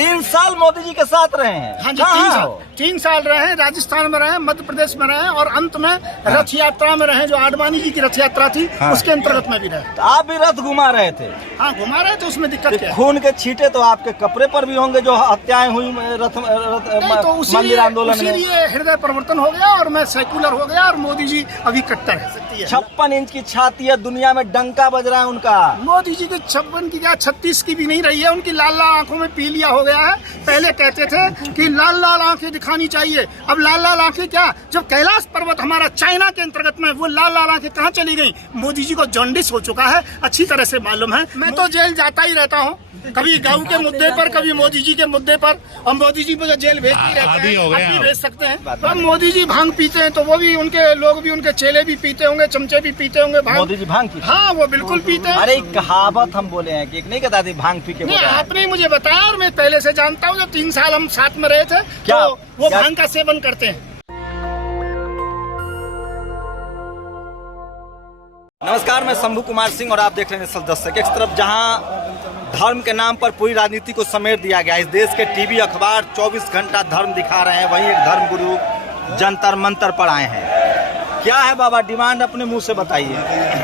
3 साल मोदी जी के साथ रहे हैं। हाँ जी, 3 साल रहे हैं, राजस्थान में रहे, मध्य प्रदेश में रहे और अंत में रथ यात्रा में रहे, जो आडवाणी जी की रथ यात्रा थी उसके अंतर्गत में भी रहे। तो आप भी रथ घुमा रहे थे? हाँ, घुमा रहे थे, उसमें दिक्कत क्या है? खून के छींटे तो आपके कपड़े पर भी होंगे जो हत्याएं हुई मंदिर आंदोलन में। ये हृदय परिवर्तन हो गया और मैं सेकुलर हो गया और मोदी जी अभी कट्टर है। 56 इंच की छाती है, दुनिया में डंका बज रहा है उनका। मोदी जी की 56 की क्या 36 की भी नहीं रही है, उनकी लाल लाल आंखों में पीलिया हो गया है। पहले कहते थे कि लाल लाल आंखें दिखानी चाहिए, अब लाल लाल आंखें क्या, जब कैलाश पर्वत हमारा चाइना के अंतर्गत में, वो लाल लाल आंखें कहाँ चली गई? मोदी जी को जॉन्डिस हो चुका है, अच्छी तरह से मालूम है। मैं तो जेल जाता ही रहता हूँ, कभी गाँव के मुद्दे पर, कभी मोदी जी के मुद्दे पर, और मोदी जी मुझे जेल भेजते रहते हैं, भेज सकते हैं। तो मोदी जी भांग पीते हैं तो वो भी, उनके लोग भी, उनके चेले भी पीते होंगे, चमचे भी पीते होंगे भांग। मोदी जी भांग पीते? हाँ, वो बिल्कुल पीते हैं। अरे कहावत हम बोले हैं कि नहीं कहता थी भांग पी के? नहीं, आपने मुझे बताया और मैं पहले से जानता हूँ, जब 3 साल हम साथ में रहे थे क्या तो वो भांग का सेवन करते हैं। नमस्कार, मैं शंभू कुमार सिंह और आप देख रहे हैं सल दस्तक। एक तरफ जहां धर्म के नाम पर पूरी राजनीति को समेट दिया गया, इस देश के टीवी अखबार 24 घंटा धर्म दिखा रहे हैं, वहीं एक धर्म गुरु जंतर मंतर पर आए हैं। क्या है बाबा डिमांड, अपने मुंह से बताइए।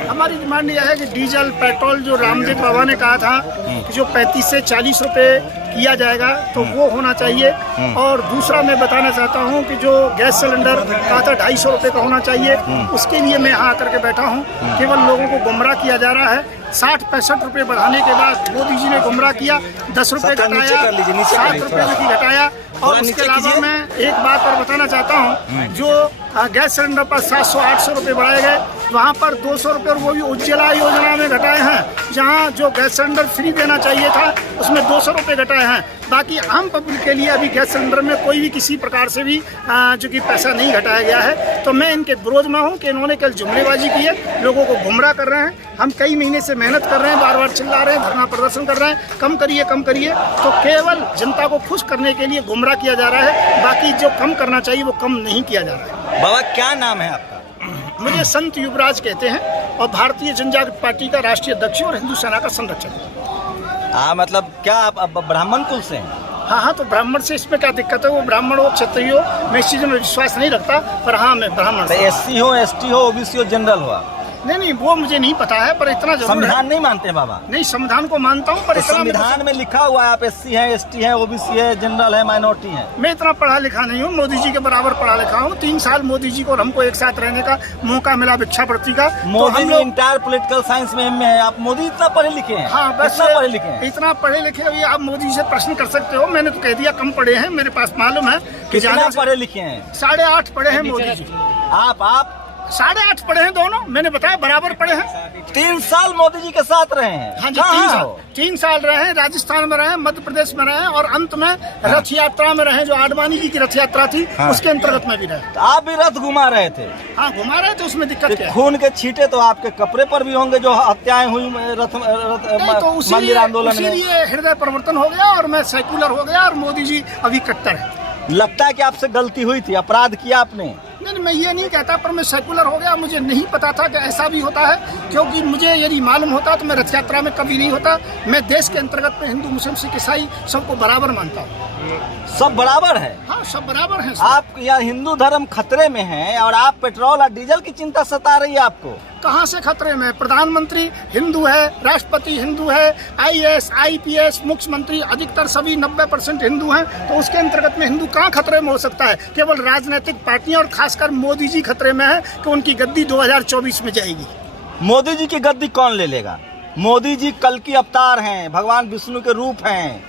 हमारी डिमांड यह है कि डीजल पेट्रोल, जो रामदेव बाबा ने कहा था कि जो 35 से 40 रुपए किया जाएगा तो वो होना चाहिए। और दूसरा मैं बताना चाहता हूँ कि जो गैस सिलेंडर कहा था 250 रुपए का होना चाहिए, उसके लिए मैं यहाँ आकर के बैठा हूँ। केवल लोगों को गुमराह किया जा रहा है। 60-65 रुपए बढ़ाने के बाद मोदी जी ने गुमराह किया, 10 रुपए घटाया, 7 रुपए की घटाया। और उसके अलावा मैं एक बात और बताना चाहता हूँ, जो गैस सिलेंडर पर 700-800 रुपए बढ़ाए गए, वहाँ पर 200 रुपए, और वो भी उज्ज्वला योजना में घटाए हैं। जहाँ जो गैस सिलेंडर फ्री देना चाहिए था उसमें 200 रुपए घटाए हैं। बाकी आम पब्लिक के लिए अभी गैस सिलेंडर में कोई भी किसी प्रकार से भी जो कि पैसा नहीं घटाया गया है। तो मैं इनके विरोध में हूँ कि इन्होंने कल जुमलेबाजी की है, लोगों को गुमराह कर रहे हैं। हम कई महीने से मेहनत कर रहे हैं, बार बार चिल्ला रहे हैं, धरना प्रदर्शन कर रहे हैं, कम करिए कम करिए, तो केवल जनता को खुश करने के लिए गुमराह किया जा रहा है। बाकी जो कम करना चाहिए वो कम नहीं किया जा रहा है। बाबा क्या नाम है आपका? मुझे संत युवराज कहते हैं और भारतीय जनजागृति पार्टी का राष्ट्रीय अध्यक्ष और हिंदू सेना का संरक्षक। मतलब क्या आप ब्राह्मण कुल से हैं? हाँ, तो ब्राह्मण से इसमें क्या दिक्कत है? वो ब्राह्मण हो, क्षत्रिय हो, मैं इस चीज में विश्वास नहीं रखता, पर हाँ मैं ब्राह्मण। SC हो, ST हो, OBC हो, जनरल हो? नहीं, वो मुझे नहीं पता है, पर इतना जरूर संविधान नहीं मानते हैं बाबा? नहीं, संविधान को मानता हूँ, पर संविधान में लिखा हुआ है आप SC है, ST है, OBC है, जनरल है, माइनॉरिटी है। मैं इतना पढ़ा लिखा नहीं हूँ, मोदी जी के बराबर पढ़ा लिखा हूँ। 3 साल मोदी जी को और हमको एक साथ रहने का मौका मिला भिक्षावृत्ति का। Modi ji entire political science में MA है, आप मोदी इतना पढ़े लिखे हैं? हाँ, बस पढ़े लिखे हैं। इतना पढ़े लिखे अभी आप मोदी से प्रश्न कर सकते हो, मैंने तो कह दिया कम पढ़े हैं, मेरे पास मालूम है कि कितना पढ़े लिखे हैं? 8.5 पढ़े हैं मोदी जी। आप 8.5 पढ़े हैं दोनों, मैंने बताया बराबर पढ़े हैं। 3 साल मोदी जी के साथ रहे हैं। हाँ जी, 3 साल रहे हैं, राजस्थान में रहे, मध्य प्रदेश में रहे और अंत में रथ यात्रा में रहे, जो आडवाणी जी की रथ यात्रा थी उसके अंतर्गत में भी रहे। तो आप भी रथ घुमा रहे थे? हाँ, घुमा रहे थे, उसमें दिक्कत क्या है? खून के छींटे तो आपके कपड़े पर भी होंगे जो हत्याएं हुई मंदिर आंदोलन में। इसीलिए हृदय परिवर्तन हो गया और मैं सेकुलर हो गया और मोदी जी अभी कट्टर है। लगता है कि आपसे गलती हुई थी, अपराध किया आपने? नहीं, मैं ये नहीं कहता, पर मैं सेकुलर हो गया। मुझे नहीं पता था कि ऐसा भी होता है, क्योंकि मुझे यदि मालूम होता तो मैं रथ यात्रा में कभी नहीं होता। मैं देश के अंतर्गत में हिंदू, मुस्लिम, सिख, ईसाई सबको बराबर मानता हूँ। सब बराबर है? हाँ, सब बराबर है। आप या हिंदू धर्म खतरे में है और आप पेट्रोल और डीजल की चिंता सता रही है आपको? कहाँ से खतरे में? प्रधानमंत्री हिंदू है, राष्ट्रपति हिंदू है, IAS, IPS, मुख्यमंत्री अधिकतर सभी 90% हिंदू हैं। तो उसके अंतर्गत में हिंदू कहाँ खतरे में हो सकता है? केवल राजनीतिक पार्टियां और खासकर मोदी जी खतरे में है कि उनकी गद्दी 2024 में जाएगी। मोदी जी की गद्दी कौन ले लेगा? मोदी जी कल की अवतार हैं, भगवान विष्णु के रूप हैं।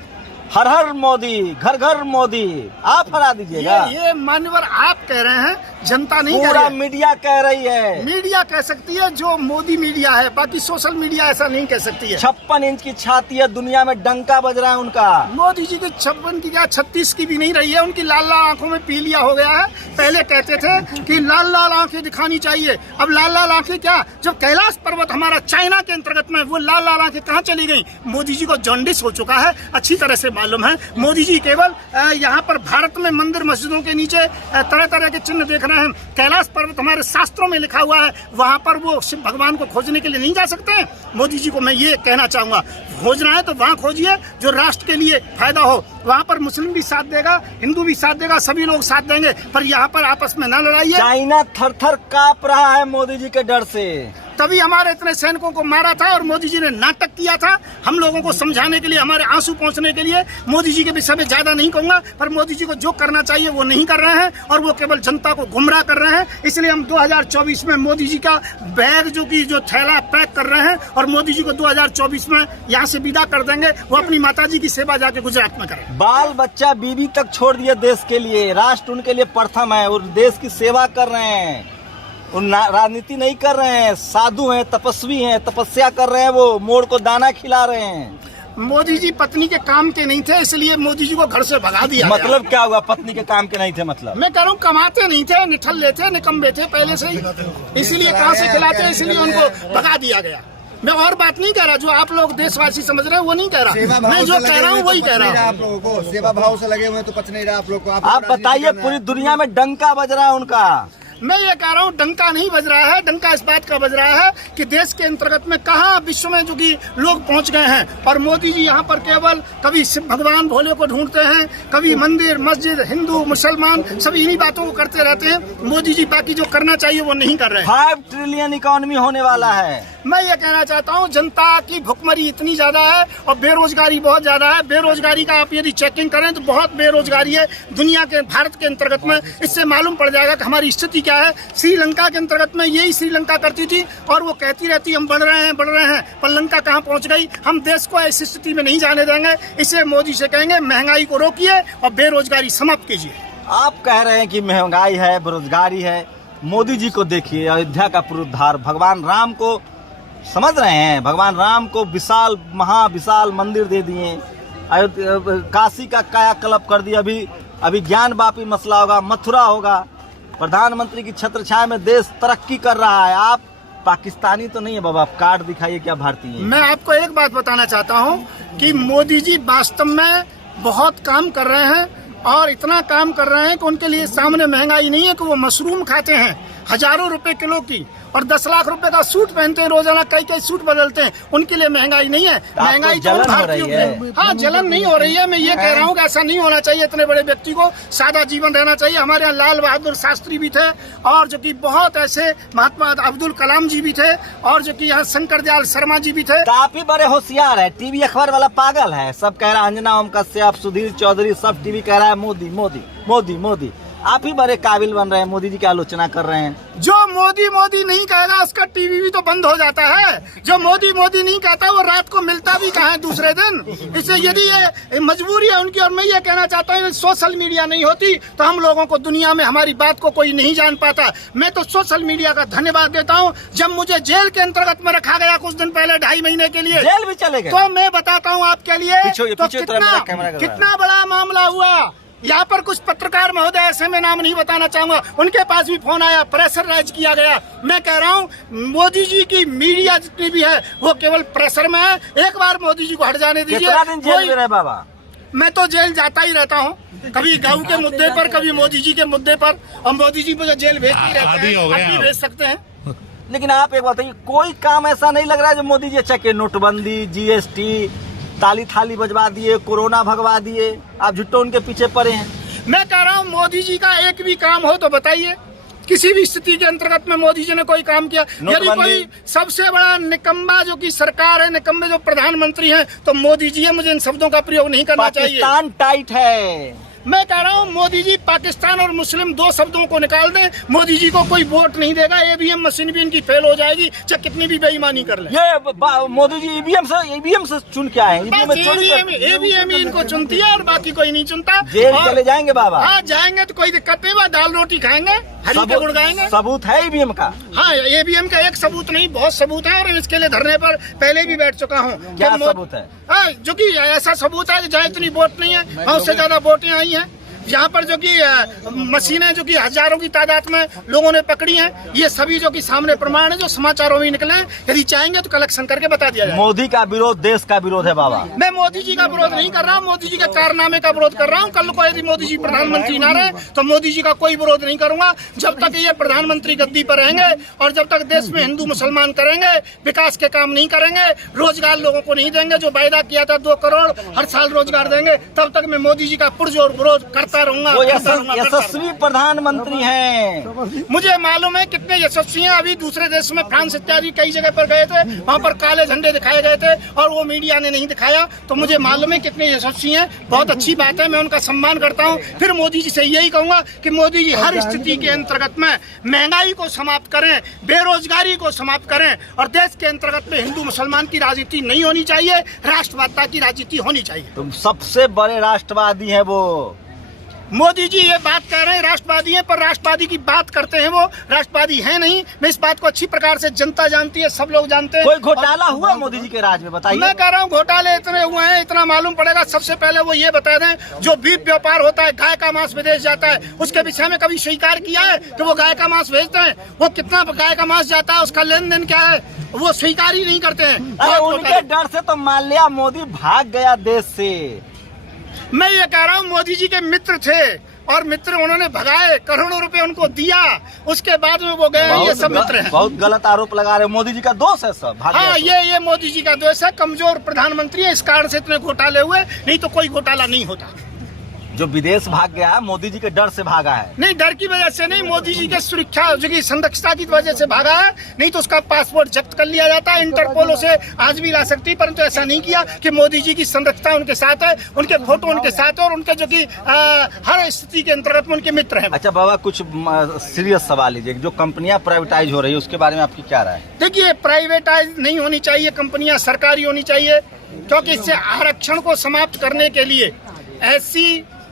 हर हर मोदी, घर घर मोदी, आप हरा दीजिएगा। ये मान्यवर आप कह रहे हैं, जनता नहीं कह रही। पूरा मीडिया कह रही है। मीडिया कह सकती है, जो मोदी मीडिया है, बाकी सोशल मीडिया ऐसा नहीं कह सकती है। 56 इंच की छाती है, दुनिया में डंका बज रहा है उनका। मोदी जी की 56 की क्या 36 की भी नहीं रही है, उनकी लाल लाल आंखों में पीलिया हो गया है। पहले कहते थे कि लाल लाल आंखें दिखानी चाहिए, अब लाल लाल आंखें क्या, जब कैलाश पर्वत हमारा चाइना के अंतर्गत में, वो लाल लाल आंखें कहाँ चली गई? मोदी जी को जॉन्डिस हो चुका है, अच्छी तरह से मालूम है। मोदी जी केवल यहाँ पर भारत में मंदिर मस्जिदों के नीचे तरह तरह के चिन्ह देख रहे हैं। कैलाश पर्वत हमारे शास्त्रों में लिखा हुआ है, वहाँ पर वो शिव भगवान को खोजने के लिए नहीं जा सकते हैं। मोदी जी को मैं ये कहना चाहूँगा, खोजना है तो वहाँ खोजिए जो राष्ट्र के लिए फायदा हो। वहाँ पर मुस्लिम भी साथ देगा, हिंदू भी साथ देगा, सभी लोग साथ देंगे, पर यहाँ पर आपस में ना लड़ाइए। चाइना थर-थर कांप रहा है मोदी जी के डर से। तभी हमारे इतने सैनिकों को मारा था और मोदी जी ने नाटक किया था हम लोगों को समझाने के लिए, हमारे आंसू पहुंचने के लिए। मोदी जी के विषय में ज्यादा नहीं कहूंगा, पर मोदी जी को जो करना चाहिए वो नहीं कर रहे हैं और वो केवल जनता को गुमराह कर रहे हैं। इसलिए हम 2024 में मोदी जी का बैग जो थैला पैक कर रहे हैं और मोदी जी को 2024 में यहाँ से विदा कर देंगे। वो अपनी माताजी की सेवा जाके गुजरात में करें। बाल बच्चा बीवी तक छोड़ दिए देश के लिए। राष्ट्र उनके लिए प्रथम है और देश की सेवा कर रहे हैं। राजनीति नहीं कर रहे हैं, साधु हैं, तपस्वी हैं, तपस्या कर रहे हैं। वो मोर को दाना खिला रहे हैं। मोदी जी पत्नी के काम के नहीं थे, इसलिए मोदी जी को घर से भगा दिया। मतलब क्या हुआ? पत्नी के काम के नहीं थे मतलब? मैं कह रहा हूँ कमाते नहीं थे, निठल्ले थे, निकम्बे थे पहले से ही, इसलिए कहाँ से खिलाते, इसलिए उनको भगा दिया गया। मैं और बात नहीं कह रहा, जो आप लोग देशवासी समझ रहे हैं वो नहीं कह रहा, मैं जो कह रहा हूँ वही कह रहा हूँ। आप लोगों को सेवा भाव से लगे हुए तो पच नहीं रहा आप लोग को। आप बताइए, पूरी दुनिया में डंका बज रहा है उनका। मैं ये कह रहा हूँ डंका नहीं बज रहा है, डंका इस बात का बज रहा है कि देश के अंतर्गत में कहाँ विश्व में जो कि लोग पहुँच गए हैं और मोदी जी यहाँ पर केवल कभी भगवान भोले को ढूंढते हैं, कभी मंदिर मस्जिद हिंदू मुसलमान सब इन्हीं बातों को करते रहते हैं। मोदी जी बाकी जो करना चाहिए वो नहीं कर रहे हैं। 5 ट्रिलियन इकोनॉमी होने वाला है। मैं ये कहना चाहता हूँ जनता की भुखमरी इतनी ज्यादा है और बेरोजगारी बहुत ज्यादा है। बेरोजगारी का आप यदि चेकिंग करें तो बहुत बेरोजगारी है दुनिया के, भारत के अंतर्गत में। इससे मालूम पड़ जाएगा कि हमारी स्थिति क्या है। श्रीलंका के अंतर्गत में यही श्रीलंका करती थी और वो कहती रहती हम बढ़ रहे हैं, पर लंका कहाँ पहुँच गई। हम देश को ऐसी स्थिति में नहीं जाने देंगे। इसे मोदी से कहेंगे महंगाई को रोकिए और बेरोजगारी समाप्त कीजिए। आप कह रहे हैं कि महंगाई है, बेरोजगारी है। मोदी जी को देखिए, अयोध्या का पुनरुद्धार, भगवान राम को समझ रहे हैं, भगवान राम को विशाल महाविशाल मंदिर दे दिए, काशी का कायाकल्प कर दिया। अभी ज्ञान वापी मसला होगा, मथुरा होगा। प्रधानमंत्री की छत्र छाया में देश तरक्की कर रहा है। आप पाकिस्तानी तो नहीं है बाबा, आप कार्ड दिखाइए क्या भारतीय है। मैं आपको एक बात बताना चाहता हूँ कि मोदी जी वास्तव में बहुत काम कर रहे हैं और इतना काम कर रहे हैं कि उनके लिए सामने महंगाई नहीं है कि वो मशरूम खाते हैं हजारों रुपए किलो की और 10 लाख रुपए का सूट पहनते हैं, रोजाना कई सूट बदलते हैं। उनके लिए महंगाई नहीं है। महंगाई तो भारतीयों की, हाँ जलन नहीं हो रही है। मैं ये कह रहा हूँ कि ऐसा नहीं होना चाहिए। इतने बड़े व्यक्ति को सादा जीवन रहना चाहिए। हमारे यहाँ लाल बहादुर शास्त्री भी थे और जो कि बहुत ऐसे महात्मा अब्दुल कलाम जी भी थे और जो कि यहाँ शंकर दयाल शर्मा जी भी थे। काफी बड़े होशियार है। टीवी अखबार वाला पागल है, सब कह रहा है अंजना ओम कश्यप, सुधीर चौधरी, सब टीवी कह रहा है मोदी मोदी मोदी मोदी। आप ही बड़े काबिल बन रहे हैं, मोदी जी की आलोचना कर रहे हैं। जो मोदी मोदी नहीं कहेगा उसका टीवी भी तो बंद हो जाता है। जो मोदी मोदी नहीं कहता वो रात को मिलता भी कहाँ है दूसरे दिन। इसलिए यदि ये मजबूरी है उनकी, और मैं ये कहना चाहता हूँ सोशल मीडिया नहीं होती तो हम लोगों को दुनिया में हमारी बात को कोई नहीं जान पाता। मैं तो सोशल मीडिया का धन्यवाद देता हूँ। जब मुझे जेल के अंतर्गत में रखा गया कुछ दिन पहले 2.5 महीने के लिए, जेल भी चले गए, तो मैं बताता हूँ आपके लिए तो कितना बड़ा मामला हुआ। यहाँ पर कुछ पत्रकार महोदय ऐसे में नाम नहीं बताना चाहूंगा, उनके पास भी फोन आया, प्रेशराइज किया गया। मैं कह रहा हूँ मोदी जी की मीडिया जितनी भी है वो केवल प्रेशर में है। एक बार मोदी जी को हट जाने दीजिए। कितना दिन जेल में रहे बाबा? मैं तो जेल जाता ही रहता हूँ, कभी गाँव के मुद्दे पर, कभी मोदी जी के मुद्दे पर, और मोदी जी मुझे जेल भेजते रहते हैं, आप भी भेज सकते हैं। लेकिन आप एक बताइए, कोई काम ऐसा नहीं लग रहा है जो मोदी जी अच्छा के, नोटबंदी, जीएसटी, ताली थाली बजवा दिए, कोरोना भगवा दिए, आप झुट्टो उनके पीछे पड़े हैं। मैं कह रहा हूँ मोदी जी का एक भी काम हो तो बताइए। किसी भी स्थिति के अंतर्गत में मोदी जी ने कोई काम किया? यदि कोई सबसे बड़ा निकम्मा जो कि सरकार है, निकम्मे जो प्रधानमंत्री हैं, तो मोदी जी है। मुझे इन शब्दों का प्रयोग नहीं करना चाहिए। पाकिस्तान टाइट है। मैं कह रहा हूँ मोदी जी पाकिस्तान और मुस्लिम 2 शब्दों को निकाल दें, मोदी जी को कोई वोट नहीं देगा। ईवीएम मशीन भी इनकी फेल हो जाएगी, चाहे कितनी भी बेईमानी कर ले। ये मोदी जी ईवीएम से चुन के आए, ईवीएम ही इनको चुनती है और बाकी कोई नहीं चुनता। जेल चले जाएंगे बाबा? हाँ जाएंगे तो कोई दिक्कत नहीं, वह दाल रोटी खाएंगे, हरी के गुड़ गाएंगे। सबूत है ईवीएम का? हाँ ईवीएम का एक सबूत नहीं, बहुत सबूत है और इसके लिए धरने पर पहले भी बैठ चुका हूँ। क्या सबूत है? जो कि ऐसा सबूत है कि जहाँ इतनी वोट नहीं है और उससे ज्यादा वोटें आई हैं। यहाँ पर जो कि मशीनें जो कि हजारों की तादाद में लोगों ने पकड़ी हैं, ये सभी जो कि सामने प्रमाण है जो समाचारों में निकले हैं। यदि चाहेंगे तो कलेक्शन करके बता दिया जाए। मोदी का विरोध देश का विरोध है बाबा। मैं मोदी जी का विरोध नहीं कर रहा हूँ, मोदी जी के कारनामे का विरोध कर रहा हूँ। कल को यदि मोदी जी प्रधानमंत्री ना रहे तो मोदी जी का कोई विरोध नहीं करूंगा। जब तक ये प्रधानमंत्री गद्दी पर रहेंगे और जब तक देश में हिंदू मुसलमान करेंगे, विकास के काम नहीं करेंगे, रोजगार लोगों को नहीं देंगे, जो वायदा किया था 2 करोड़ हर साल रोजगार देंगे, तब तक मैं मोदी जी का पुरजोर विरोध करता रहूंगा। वो यशस्वी प्रधानमंत्री हैं। मुझे मालूम है कितने यशस्वी हैं। अभी दूसरे देश में फ्रांस इत्यादि कई जगह पर गए थे, वहाँ पर काले झंडे दिखाए गए थे और वो मीडिया ने नहीं दिखाया, तो मुझे मालूम है कितने यशस्वी हैं। बहुत अच्छी बात है, मैं उनका सम्मान करता हूँ। फिर मोदी जी से यही कहूंगा कि मोदी जी हर स्थिति के अंतर्गत में महंगाई को समाप्त करें, बेरोजगारी को समाप्त करें और देश के अंतर्गत में हिंदू मुसलमान की राजनीति नहीं होनी चाहिए, राष्ट्रवादिता की राजनीति होनी चाहिए। तुम सबसे बड़े राष्ट्रवादी हैं वो। मोदी जी ये बात कह रहे हैं राष्ट्रवादी है, पर राष्ट्रवादी की बात करते हैं, वो राष्ट्रवादी है नहीं। मैं इस बात को अच्छी प्रकार से जनता जानती है, सब लोग जानते हैं। कोई घोटाला हुआ मोदी जी के राज में, बताइए। मैं कह रहा हूँ घोटाले इतने हुए हैं, इतना मालूम पड़ेगा। सबसे पहले वो ये बता दें, जो बीफ व्यापार होता है, गाय का मांस विदेश जाता है, उसके विषय में कभी स्वीकार किया है कि वो गाय का मांस भेजते हैं? वो कितना गाय का मांस जाता है, उसका लेन देन क्या है, वो स्वीकार ही नहीं करते हैं। अरे उनके डर से तो मान लिया मोदी भाग गया देश से। मैं ये कह रहा हूँ मोदी जी के मित्र थे और मित्र उन्होंने भगाए, करोड़ों रुपए उनको दिया, उसके बाद में वो गए। ये सब मित्र हैं। बहुत गलत आरोप लगा रहे, मोदी जी का दोष है सब। हाँ, ये मोदी जी का दोष है। कमजोर प्रधानमंत्री है, इस कारण से इतने घोटाले हुए, नहीं तो कोई घोटाला नहीं होता। जो विदेश भाग गया है मोदी जी के डर से भागा है। नहीं, डर की वजह से नहीं, मोदी जी के सुरक्षा जो की संरक्षता की वजह से भागा है। नहीं तो उसका पासपोर्ट जब्त कर लिया जाता है, इंटरपोल उसे आज भी ला सकती है, परंतु ऐसा नहीं किया कि मोदी जी की संरक्षता उनके साथ है, उनके फोटो उनके साथ है और उनके जो की हर स्थिति के अंतर्गत में उनके मित्र हैं। अच्छा बाबा, कुछ सीरियस सवाल लीजिए, जो कंपनियां प्राइवेटाइज हो रही है उसके बारे में आपकी क्या राय है? देखिए, प्राइवेटाइज नहीं होनी चाहिए, कंपनियां सरकारी होनी चाहिए, क्योंकि इससे आरक्षण को समाप्त करने के लिए, SC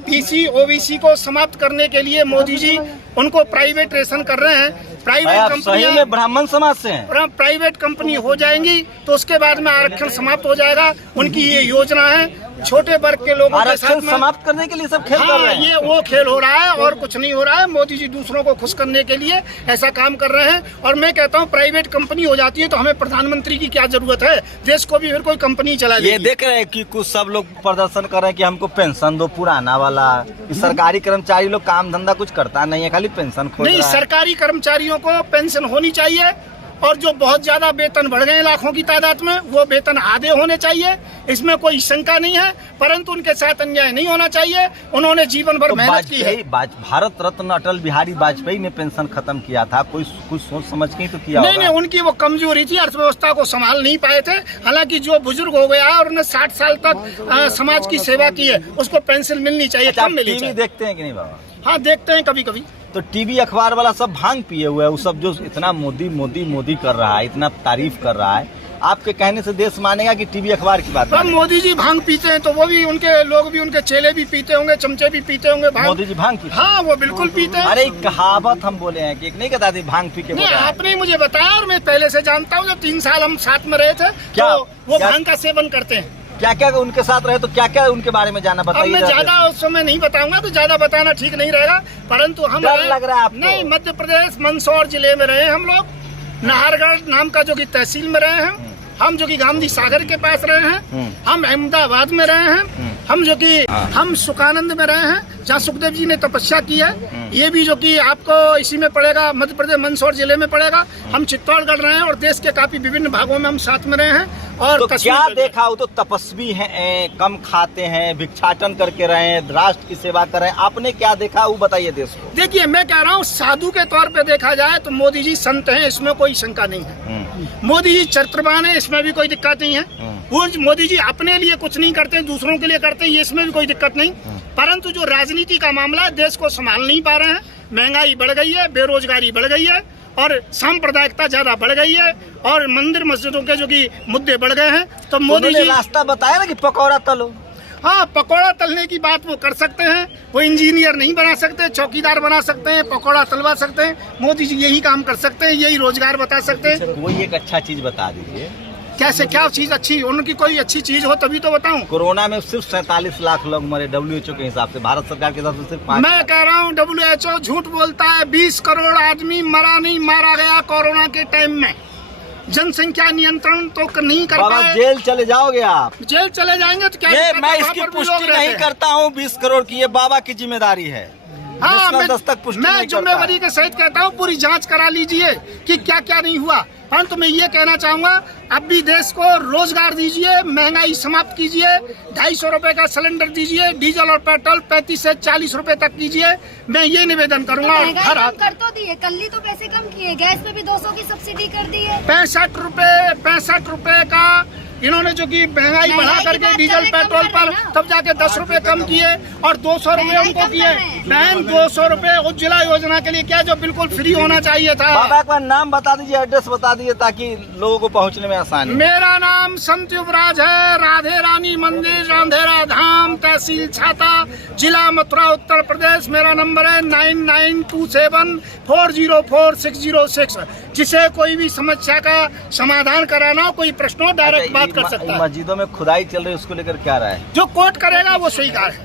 BC OBC को समाप्त करने के लिए मोदी जी उनको प्राइवेटाइजेशन कर रहे हैं। प्राइवेट कंपनियां ब्राह्मण समाज से हैं। प्राइवेट कंपनी हो जाएंगी तो उसके बाद में आरक्षण समाप्त हो जाएगा। उनकी ये योजना है। छोटे वर्ग के लोगों के साथ में समाप्त करने के लिए सब खेल कर रहे हैं। ये वो खेल हो रहा है और कुछ नहीं हो रहा है। मोदी जी दूसरों को खुश करने के लिए ऐसा काम कर रहे हैं। और मैं कहता हूँ प्राइवेट कंपनी हो जाती है तो हमें प्रधानमंत्री की क्या जरूरत है? देश को भी फिर कोई कंपनी चला देगी। ये देख रहे हैं कि कुछ सब लोग प्रदर्शन कर रहे हैं कि हमको पेंशन दो पुराना वाला। सरकारी कर्मचारी लोग काम धंधा कुछ करता नहीं है, खाली पेंशन खोज नहीं, रहा है। सरकारी कर्मचारियों को पेंशन होनी चाहिए और जो बहुत ज्यादा वेतन बढ़ गए लाखों की तादाद में, वो वेतन आधे होने चाहिए, इसमें कोई शंका नहीं है। परंतु उनके साथ अन्याय नहीं होना चाहिए। उन्होंने जीवन भर मेहनत की है। भारत रत्न अटल बिहारी वाजपेयी ने पेंशन खत्म किया था, कोई कुछ सोच समझ के ही तो किया नहीं, उनकी वो कमजोरी थी, अर्थव्यवस्था को संभाल नहीं पाए थे। हालांकि जो बुजुर्ग हो गया और उन्हें 60 साल तक समाज की सेवा की है, उसको पेंशन मिलनी चाहिए। कम मिलनी चाहिए। देखते हैं कि नहीं बाबा? हाँ, देखते हैं कभी कभी। तो टीवी अखबार वाला सब भांग पिए हुए है, वो सब जो इतना मोदी मोदी मोदी कर रहा है, इतना तारीफ कर रहा है, आपके कहने से देश मानेगा कि टीवी अखबार की बात? मोदी जी भांग पीते हैं तो वो भी, उनके लोग भी, उनके चेले भी पीते होंगे, चमचे भी पीते होंगे भांग। मोदी जी भांग पीते? हाँ, वो बिल्कुल पीते हैं। अरे कहावत हम बोले हैं कि एक नहीं कहता थी भांग पी के? नहीं, आपने मुझे बताया और मैं पहले से जानता हूँ। जब 3 साल हम साथ में रहे थे क्या वो भांग का सेवन करते हैं। क्या क्या उनके साथ रहे तो क्या क्या उनके बारे में जाना, बताइए। मैं ज्यादा उस समय नहीं बताऊंगा, तो ज्यादा बताना ठीक नहीं रहेगा। परंतु हम डर लग रहा है आपको? नहीं, मध्य प्रदेश मंदसौर जिले में रहे हम लोग, नाहरगढ़ नाम का जो कि तहसील में रहे हैं हम, जो कि गांधी सागर के पास रहे हैं हम, अहमदाबाद में रहे हैं हम, जो कि हम सुखानंद में रहे हैं जहाँ सुखदेव जी ने तपस्या की है। ये भी जो कि आपको इसी में पड़ेगा, मध्य प्रदेश मंदसौर जिले में पड़ेगा। हम चित्तौड़गढ़ रहे हैं और देश के काफी विभिन्न भागों में हम साथ में रहे हैं। और तो क्या देखा? वो तो तपस्वी हैं, कम खाते हैं, भिक्षाटन करके रहे हैं, राष्ट्र की सेवा कर रहे हैं। आपने क्या देखा वो बताइए देश को। देखिए, मैं कह रहा हूँ साधु के तौर पे देखा जाए तो मोदी जी संत हैं, इसमें कोई शंका नहीं है। मोदी जी चरित्रवान है, इसमें भी कोई दिक्कत नहीं है। वो मोदी जी अपने लिए कुछ नहीं करते, दूसरों के लिए करते हैं, इसमें भी कोई दिक्कत नहीं। परंतु जो राजनीति का मामला है, देश को संभाल नहीं पा रहे हैं। महंगाई बढ़ गई है, बेरोजगारी बढ़ गई है और सांप्रदायिकता ज्यादा बढ़ गई है और मंदिर मस्जिदों के जो कि मुद्दे बढ़ गए हैं। तो मोदी जी रास्ता बताया ना कि पकौड़ा तलो। हाँ, पकौड़ा तलने की बात वो कर सकते हैं। वो इंजीनियर नहीं बना सकते, चौकीदार बना सकते हैं, पकौड़ा तलवा सकते हैं। मोदी जी यही काम कर सकते हैं, यही रोजगार बता सकते हैं। कोई एक अच्छा चीज बता दीजिए कैसे क्या चीज अच्छी, उनकी कोई अच्छी चीज हो तभी तो बताऊं। कोरोना में सिर्फ 47 लाख लोग मरे WHO के हिसाब से, भारत सरकार के हिसाब से सिर्फ 5। मैं कह रहा हूं WHO झूठ बोलता है। 20 करोड़ आदमी मारा गया कोरोना के टाइम में। जनसंख्या नियंत्रण तो नहीं कर बाबा पाए। जेल चले जाओगे आप। जेल चले जाएंगे तो क्या ये दिक्कत है? मैं वहाँ इसकी पर भी पुष्टि लोग रहते नहीं हैं। करता हूँ 20 करोड़ की, ये बाबा की जिम्मेदारी है। हाँ, नेशनल दस्तक पुष्टि नहीं मैं करता जिम्मेवारी है। के सहित कहता हूँ पूरी जांच करा लीजिए कि क्या क्या नहीं हुआ। परंतु मैं ये कहना चाहूंगा अब भी देश को रोजगार दीजिए, महंगाई समाप्त कीजिए, 250 रुपए का सिलेंडर दीजिए, डीजल और पेट्रोल 35 से 40 रुपए तक कीजिए। मैं ये निवेदन करूंगा। और महंगाई हर कम कर तो दिए, कल ही तो पैसे कम किए, गैस पे भी 200 की सब्सिडी कर दी है। 65 रुपए का इन्होंने जो कि महंगाई बढ़ा महंगाई की करके बात डीजल कर रहे, कम पेट्रोल कर पर रहे ना। तब जाके 10 रुपए कम किए और 200 रुपए महंगाई उनको कम किए। कर रहे हैं। बहन 200 रुपए उज्ज्वला योजना के लिए क्या, जो बिल्कुल फ्री होना चाहिए था। बाबा एक बार नाम बता दीजिए, एड्रेस बता दीजिए ताकि लोगों को पहुंचने में आसानी हो। मेरा नाम संत युवराज है, राधे रानी मंदिर, रांधेरा धाम, तहसील छाता, जिला मथुरा, उत्तर प्रदेश। मेरा नंबर है 9927404606। जिसे कोई भी समस्या का समाधान कराना हो, कोई प्रश्न हो, डायरेक्ट बात कर सकता है। मस्जिदों में खुदाई चल रही है, उसको लेकर क्या राय है? जो कोर्ट करेगा वो स्वीकार है,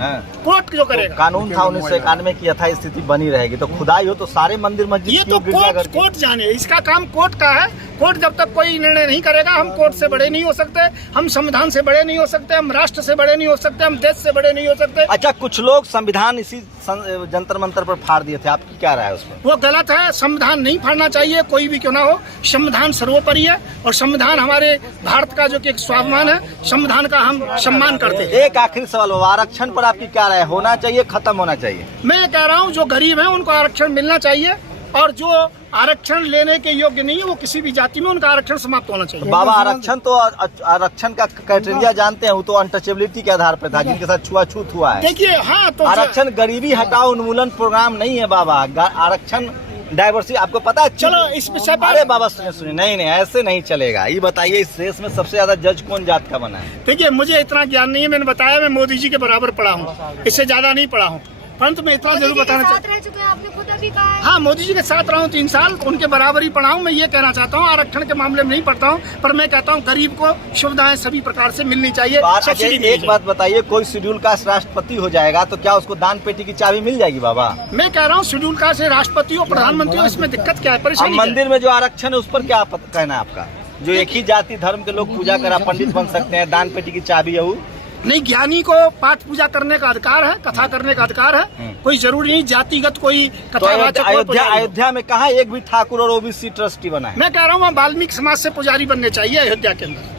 हाँ। कोर्ट जो करेगा। कानून था 1991 की यथास्थिति बनी रहेगी, तो खुदाई हो तो सारे मंदिर मस्जिद ये तो क्यों गिरजाघर की? कोर्ट जाने, इसका काम कोर्ट का है। कोर्ट जब तक कोई निर्णय नहीं करेगा, हम कोर्ट से बड़े नहीं हो सकते, हम संविधान से बड़े नहीं हो सकते, हम राष्ट्र से बड़े नहीं हो सकते, हम देश से बड़े नहीं हो सकते। अच्छा, कुछ लोग संविधान इसी जंतर मंतर पर फाड़ दिए थे, आपकी क्या राय है उस पर? वो गलत है। संविधान नहीं फाड़ना चाहिए, कोई भी क्यों ना हो। संविधान सर्वोपरि है और संविधान हमारे भारत का जो कि एक स्वाभिमान है, संविधान का हम सम्मान करते हैं। एक आखिरी सवाल बाबा, आरक्षण पर आपकी क्या राय है? होना चाहिए, खत्म होना चाहिए? मैं ये कह रहा हूँ जो गरीब है उनको आरक्षण मिलना चाहिए और जो आरक्षण लेने के योग्य नहीं है वो किसी भी जाति में उनका आरक्षण समाप्त होना चाहिए। बाबा आरक्षण तो आरक्षण का क्राइटेरिया जानते हैं, वो तो अनटचेबिलिटी के आधार पर था, जिनके साथ छुआछूत हुआ है। देखिए, हाँ तो आरक्षण गरीबी हटाओ उन्मूलन प्रोग्राम नहीं है बाबा। आरक्षण डाइवर्सिटी आपको पता है? चलो इस विषय पर। अरे बाबा सुनिए, नहीं ऐसे नहीं चलेगा। ये बताइए, इस देश में सबसे ज्यादा जज कौन जात का बना है? देखिए, मुझे इतना ज्ञान नहीं है। मैंने बताया मैं मोदी जी के बराबर पढ़ा हूँ, इससे ज्यादा नहीं पढ़ा हूँ, परंतु मैं इतना जरूर बताना साथ रह चुके हैं, आपने खुद अभी कहा है। हाँ, मोदी जी के साथ रहा हूँ 3 साल, उनके बराबर ही पढ़ा हूँ। मैं ये कहना चाहता हूँ आरक्षण के मामले में नहीं पढ़ता हूँ, पर मैं कहता हूँ गरीब को सुविधाएं सभी प्रकार से मिलनी चाहिए। सब्सिडी मिलनी एक बात बताइए, कोई शेड्यूल कास्ट राष्ट्रपति हो जाएगा तो क्या उसको दान पेटी की चाबी मिल जाएगी बाबा? चाहिए। मैं कह रहा हूँ शेड्यूल कास्ट से राष्ट्रपति हो, प्रधानमंत्री हो, इसमें दिक्कत क्या है, अब परेशानी क्या है? मंदिर में जो आरक्षण है उस पर क्या कहना है आपका? जो एक ही जाति धर्म के लोग पूजा करा पंडित बन सकते हैं, दान पेटी की चाबी है वो? नहीं, ज्ञानी को पाठ पूजा करने का अधिकार है, कथा करने का अधिकार है। कोई जरूरी नहीं जातिगत कोई तो कथावाचक हो, पुजारी हो। अयोध्या में कहा एक भी ठाकुर और ओबीसी ट्रस्टी बना है? मैं कह रहा हूँ वाल्मीकि समाज से पुजारी बनने चाहिए अयोध्या के अंदर।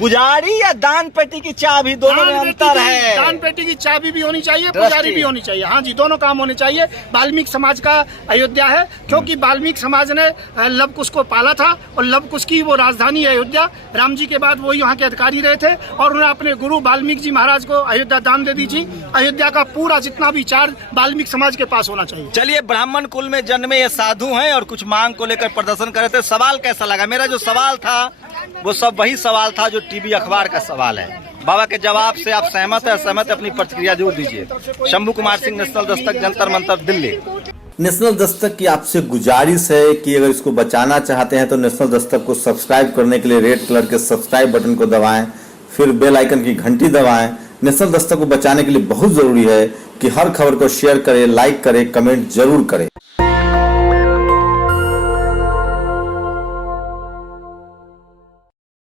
पुजारी या दान पेटी की चाबी, दोनों में अंतर है। दान पेटी की चाबी भी होनी चाहिए, ट्रस्टी। पुजारी भी होनी चाहिए। हाँ जी, दोनों काम होने चाहिए। वाल्मीकि समाज का अयोध्या है, क्योंकि वाल्मीकि समाज ने लव कुश को पाला था और लव कुश की वो राजधानी है अयोध्या। राम जी के बाद वो यहाँ के अधिकारी रहे थे और उन्होंने अपने गुरु वाल्मीकि जी महाराज को अयोध्या दान दे दी थी। अयोध्या का पूरा जितना भी चार्ज वाल्मीकि समाज के पास होना चाहिए। चलिए, ब्राह्मण कुल में जन्मे ये साधु हैं और कुछ मांग को लेकर प्रदर्शन कर रहे थे। सवाल कैसा लगा? मेरा जो सवाल था वो सब वही सवाल था जो टीवी अखबार का सवाल है। बाबा के जवाब से आप सहमत है? सहमत है, अपनी प्रतिक्रिया जरूर दीजिए। शंभू कुमार सिंह, नेशनल दस्तक, जंतर मंतर, दिल्ली। नेशनल दस्तक की आपसे गुजारिश है कि अगर इसको बचाना चाहते हैं तो नेशनल दस्तक को सब्सक्राइब करने के लिए रेड कलर के सब्सक्राइब बटन को दबाएं, फिर बेल आइकन की घंटी दबाएं। नेशनल दस्तक को बचाने के लिए बहुत जरूरी है कि हर खबर को शेयर करें, लाइक करें, कमेंट जरूर करें।